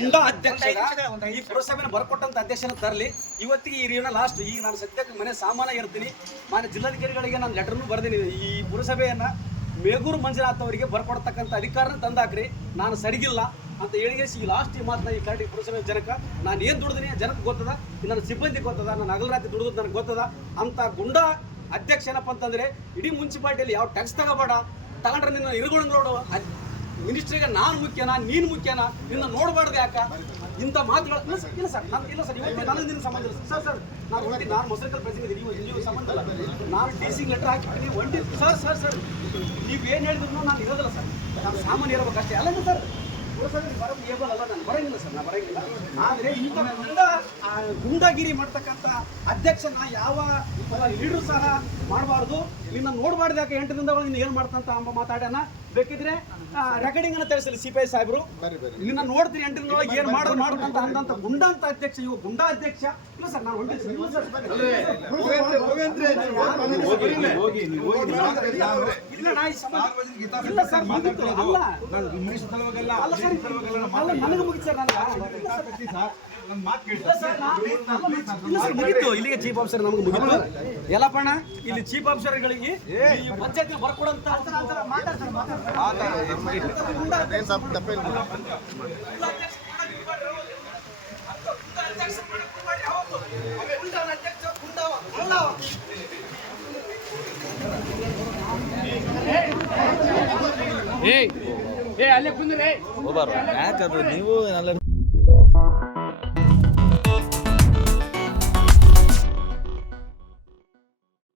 ಗುಂಡಾ ಅಧ್ಯಕ್ಷ ಈ ಪುರಸಭೆನ ಬರ್ಕೊಟ್ಟಂತ ಅಧ್ಯಕ್ಷನ ತರಲಿ. ಇವತ್ತಿಗೆ ಈ ರೀನ ಲಾಸ್ಟ್ ಈಗ ನಾನು ಸದ್ಯಕ್ಕೆ ಮನೆ ಸಾಮಾನ ಇರ್ತೀನಿ. ಮಾನ್ಯ ಜಿಲ್ಲಾಧಿಕಾರಿಗಳಿಗೆ ನಾನು ಲೆಟರ್ನು ಬರ್ದೀನಿ. ಈ ಪುರಸಭೆಯನ್ನ ಮೇಗೂರು ಮಂಜುನಾಥ್ ಅವರಿಗೆ ಬರ್ಕೊಡ್ತಕ್ಕಂಥ ಅಧಿಕಾರನ ತಂದಾಕ್ರಿ, ನಾನು ಸರಿಗಿಲ್ಲ ಅಂತ ಹೇಳಿಗೆ ಈ ಲಾಸ್ಟ್ ಈ ಮಾತನ್ನ ಈ ಕರೆಕ್ಟ್ ಪುರಸಭೆ ಜನಕ್ಕೆ ನಾನು ಏನು ದುಡಿದೀನಿ ಜನಕ್ಕೆ ಗೊತ್ತದ, ನನ್ನ ಸಿಬ್ಬಂದಿ ಗೊತ್ತದ, ನಾನು ಹಗಲು ರಾತ್ರಿ ದುಡಿದು ನನಗೆ ಗೊತ್ತದ. ಅಂತ ಗುಂಡಾ ಅಧ್ಯಕ್ಷ ಏನಪ್ಪ ಅಂತಂದ್ರೆ ಇಡೀ ಮುನ್ಸಿಪಾಲಿಟಿಯಲ್ಲಿ ಯಾವ ಟ್ಯಾಕ್ಸ್ ತಗೋಬೇಡ, ತಗೊಂಡ್ರೆ ನಿನ್ನ ಇರುಗಳು ನೋಡು, ಮಿನಿಸ್ಟ್ರಿಗೆ ನಾನು ಮುಖ್ಯನಾ ನೀನು ಮುಖ್ಯನಾ, ನಿನ್ನ ನೋಡಬಾರ್ದು ಯಾಕ ಇಂಥ ಮಾತುಗಳು ಇಲ್ಲ ಸರ್. ನಾನು ಇಲ್ಲ ಸರ್, ಇವತ್ತು ನನಗೆ ನಿನ್ನ ಸಂಬಂಧ ಇಲ್ಲ ಸರ್. ಸರ್ ನಾನು ಹೊಂಟಿ ನಾನು ಮೊಸರಿಕಲ್ ಪ್ರೆಸಿಡೆಂಟ್ ನೀವು ಸಂಬಂಧ ಇಲ್ಲ. ನಾನು ಡಿ ಸಿ ಲೆಟರ್ ಹಾಕಿ ಒಂಟಿ ಸರ್ ನೀವೇನು ಹೇಳಿದ್ರು ನಾನು ಇರೋದಿಲ್ಲ ಸರ್. ನಾನು ಸಾಮಾನ್ಯ ಇರಬೇಕಷ್ಟೇ ಅಲ್ಲ ಸರ್. ಪುರಸಭೆ ಬರೋದು ಏಬಲ್ ಅಲ್ಲ, ನಾನು ಬರೋಂಗಿಲ್ಲ ಸರ್, ನಾನು ಬರೋಂಗಿಲ್ಲ. ಆದರೆ ಇಂಥ ಗುಂಡಾಗಿರಿ ಮಾಡ್ತಕ್ಕಂಥ ಅಧ್ಯಕ್ಷನ ಯಾವ ಲೀಡರ್ ಸಹ ಮಾಡಬಾರ್ದು. ನಿನ್ನ ನೋಡಬಾರ್ದು ಯಾಕೆ 8 ದಿನದೊಳಗೆ ನೀನು ಏನು ಮಾಡ್ತಂತ ಅಂಬ ಮಾತಾಡ್ಯಾನ. ಬೇಕಿದ್ರೆ ರೆಕಾರ್ಡಿಂಗ್ ಅನ್ನು ತಿಳಿಸಲಿ CPI ಸಾಹೇಬರು. ನಿನ್ನ ನೋಡ್ತೀರಿ 8 ದಿನದೊಳಗೆ ಏನು ಮಾಡ್ತಂತ ಅಂದಂತ ಗುಂಡಾ ಅಂತ ಅಧ್ಯಕ್ಷ ಇವು ಗುಂಡಾ ಅಧ್ಯಕ್ಷ ಇಲ್ಲ ಸರ್. ನಾನು ಹೊಂಟಿದ್ದೀನಿ ಇಲ್ಲ ಸರ್. ಇಲ್ಲ ನಾ ಈ ಸಂಬಂಧ ಇಲ್ಲ ಸರ್ ಮುಗಿತು ಅಲ್ಲ ಅಲ್ಲ ಸರ್ ಅಲ್ಲ ನನಗೆ ಮುಗಿತು ಸರ್. ಮುಗಿತು ಇಲ್ಲಿಗೆ ಚೀಫ್ ಆಫೀಸರ್ ನಮಗೆ ಮುಗಿತು. ಎಲ್ಲಪ್ಪಣ್ಣ ಇಲ್ಲಿ ಚೀಫ್ ಆಫೀಸರ್ಗಳಿಗೆ ಈ ಪಂಚಾಯತ್ ಬರ್ಕೊಡಂತ ಅಲ್ಲೇ ಕುಂದ್ರೆ ಯಾಕಂದ್ರೆ ನೀವು